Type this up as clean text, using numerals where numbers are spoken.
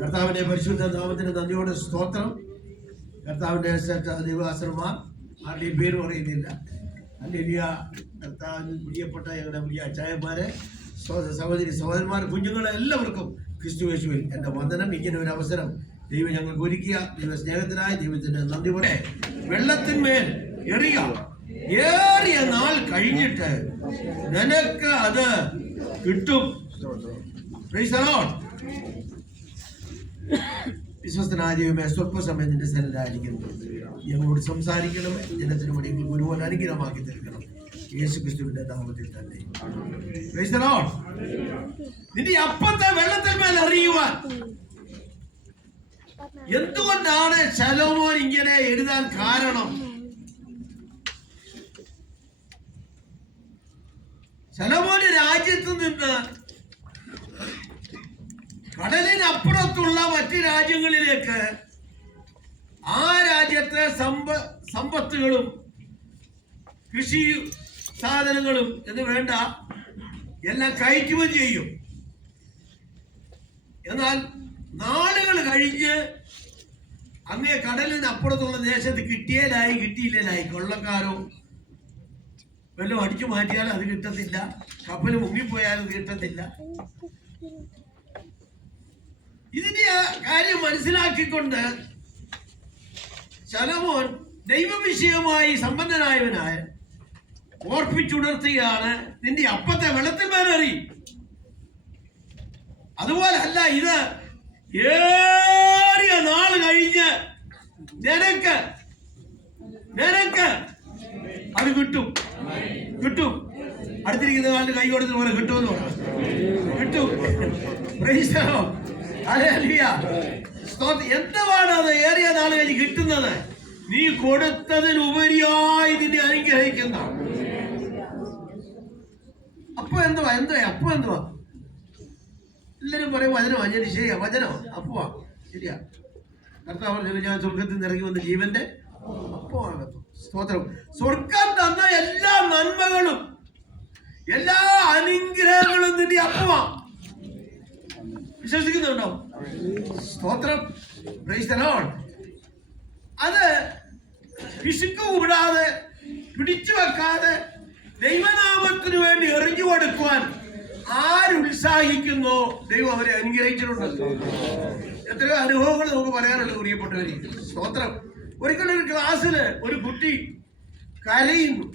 കർത്താവിന്റെ പരിശുദ്ധ നാമത്തിന് നന്ദിയോടെ സ്തോത്രം. കർത്താവിന്റെ നിവാസന്മാർ ആരുടെയും പേര് പറയുന്നില്ല. അല്ലേലിയ. കർത്താവിന് പ്രിയപ്പെട്ട ഞങ്ങളുടെ പ്രിയ അച്ചായന്മാരെ, സഹോദരി സഹോദരന്മാർ, കുഞ്ഞുങ്ങളെ എല്ലാവർക്കും ക്രിസ്തുയേശുവിൽ എൻ്റെ വന്ദനം. ഇങ്ങനെ ഒരു അവസരം ദൈവം ഞങ്ങൾക്ക് ഒരുക്കിയ ദൈവ സ്നേഹത്തിനായി ദൈവത്തിന് നന്ദി പറയാം. വെള്ളത്തിന്മേൽ ഏറിയ നാൾ കഴിഞ്ഞിട്ട് നിനക്ക് അത് കിട്ടും. വിശ്വസ്തനായ ദൈവമേ, സ്വല്പസമയം നിന്റെ സന്നിധിയിലായിരിക്കുന്നു. ഞങ്ങളോട് സംസാരിക്കണമേ. ജനത്തിന് വേണ്ടി ഗുരുവൻ അനുഗ്രഹമാക്കി തീർക്കണം. യേശു ക്രിസ്തുവിന്റെ നാമത്തിൽ തന്നെ. നിന്റെ അപ്പത്തെ വെള്ളത്തിൽ മേൽ അറിയുവാൻ എന്തുകൊണ്ടാണ് ശലോമോൻ ഇങ്ങനെ എഴുതാൻ കാരണം? ശലോമോന്റെ രാജ്യത്ത് നിന്ന് കടലിനപ്പുറത്തുള്ള മറ്റ് രാജ്യങ്ങളിലേക്ക് ആ രാജ്യത്തെ സമ്പത്തുകളും കൃഷി സാധനങ്ങളും എന്ന് വേണ്ട എല്ലാം കയറ്റുകയും ചെയ്യും. എന്നാൽ നാളുകൾ കഴിഞ്ഞ് അങ്ങേ കടലിനപ്പുറത്തുള്ള ദേശത്ത് കിട്ടിയില്ലായി കൊള്ളക്കാരോ വല്ലതും അടിച്ചു മാറ്റിയാൽ അത് കിട്ടത്തില്ല. കപ്പൽ മുങ്ങിപ്പോയാലും അത് കിട്ടത്തില്ല. ഇതിന്റെ കാര്യം മനസ്സിലാക്കിക്കൊണ്ട് ശലോമോൻ ദൈവവിഷയമായി സമ്പന്നനായവനായ ഓർപ്പിച്ചുണർത്തുകയാണ്, നിന്റെ അപ്പത്തെ വെള്ളത്തിൽ മേലറി. അതുപോലെ അല്ല, ഇത് ഏറിയ നാൾ കഴിഞ്ഞ് നിനക്ക് അത് കിട്ടും. അടുത്തിരിക്കുന്ന കാലിന് കൈ കൊടുത്ത പോലെ കിട്ടുമെന്ന് പറയാം. കിട്ടും. എന്താണ് അത് ഏറിയ നാൾ കഴിഞ്ഞ് കിട്ടുന്നത്? നീ കൊടുത്തതിനുപരിയായി നിന്നെ അനുഗ്രഹിക്കുന്ന. അപ്പൊ എന്തുവാ? എല്ലാരും പറയും വചനമാ. ഞാൻ ശരിയാ, വചനോ അപ്പുവാ. ശരിയാ. കർത്താവ് ഞാൻ സ്വർഗത്തിൽ നിന്ന് ഇറങ്ങി വന്ന ജീവന്റെ അപ്പമാകത്തു. സ്തോത്രം. സ്വർഗം തന്ന എല്ലാ നന്മകളും എല്ലാ അനുഗ്രഹങ്ങളും നിന്റെ അപ്പമാ. വിശ്വസിക്കുന്നുണ്ടോ? സ്തോത്രം. അത് പിശുക്ക് കൂടാതെ പിടിച്ചു വെക്കാതെ ദൈവനാമത്തിനു വേണ്ടി എറിഞ്ഞു കൊടുക്കുവാൻ ആരുത്സാഹിക്കുന്നോ ദൈവം അവരെ അനുഗ്രഹിച്ചിട്ടുണ്ട്. എത്രയോ അനുഭവങ്ങൾ നമുക്ക് പറയാനുണ്ട് പ്രിയപ്പെട്ടവരെ. സ്തോത്രം. ഒരിക്കലും ഒരു ക്ലാസ്സില് ഒരു കുട്ടി കരയുന്നു.